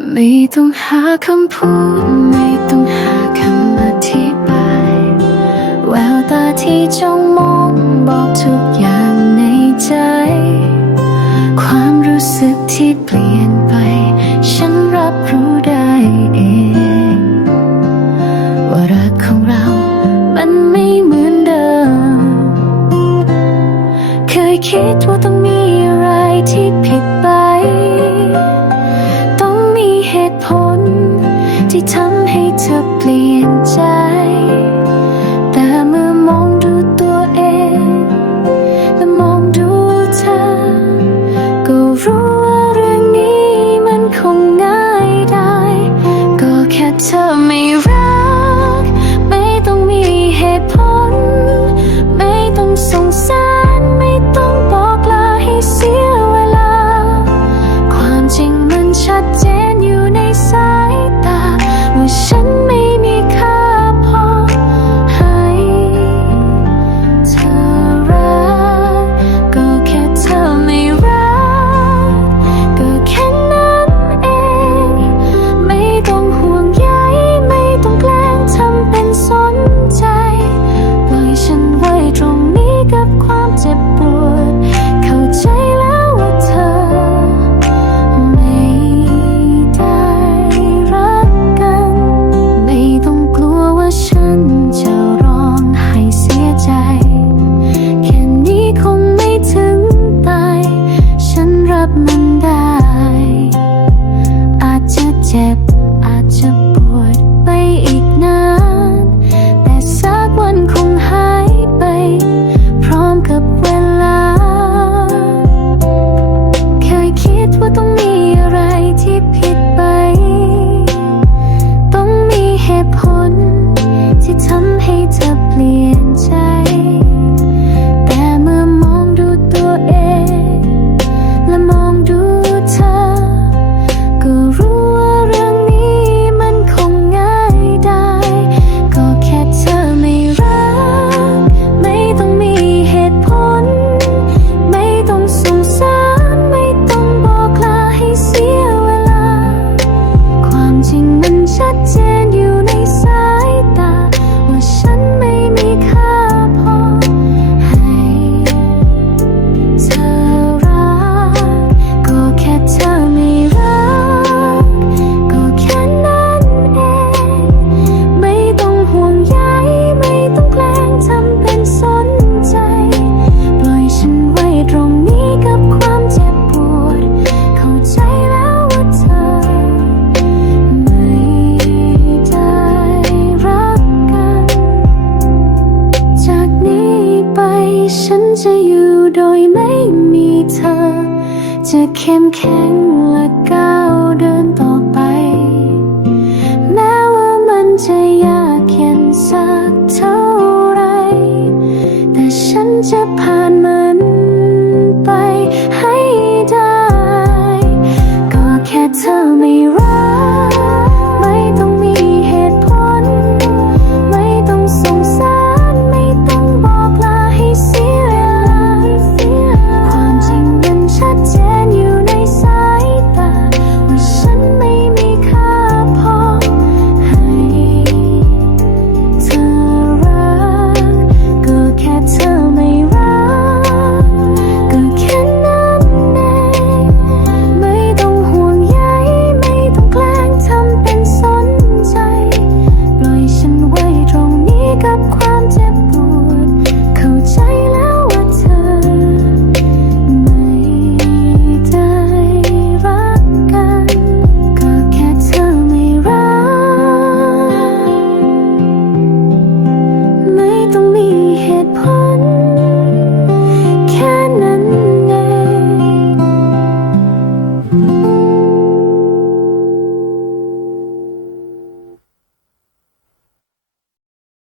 ไม่ต้องหาคำพูด ไม่ต้องหาคำอธิบายแววตาที่จ้องมองบอกทุกอย่างในใจ ความรู้สึกที่เปลี่ยนไป ฉันรับรู้ได้เอง ว่ารักของเรา มันไม่เหมือนเดิม เคยคิดว่าต้องมีอะไรที่ผิด ที่ทำให้เธอเปลี่ยนใจ แต่เมื่อมองดูตัวเอง และมองดูเธอ ก็รู้ว่าเรื่องนี้มันคงง่ายได้ ก็แค่เธอไม่รัก ไม่ต้องมีเหตุผล ไม่ต้องสงสาร ไม่ต้องบอกลาให้เสียเวลา ความจริงมันชัดเจนอยู่ใน อ อยู่โดยไม่มีเธอ จะเข้มแข็งและก้าวเดินต่อไป แม้ว่ามันจะยากเย็นสักเท่าไร แต่ฉันจะผ่านมันไปให้ได้ ก็แค่เธอไม่รัก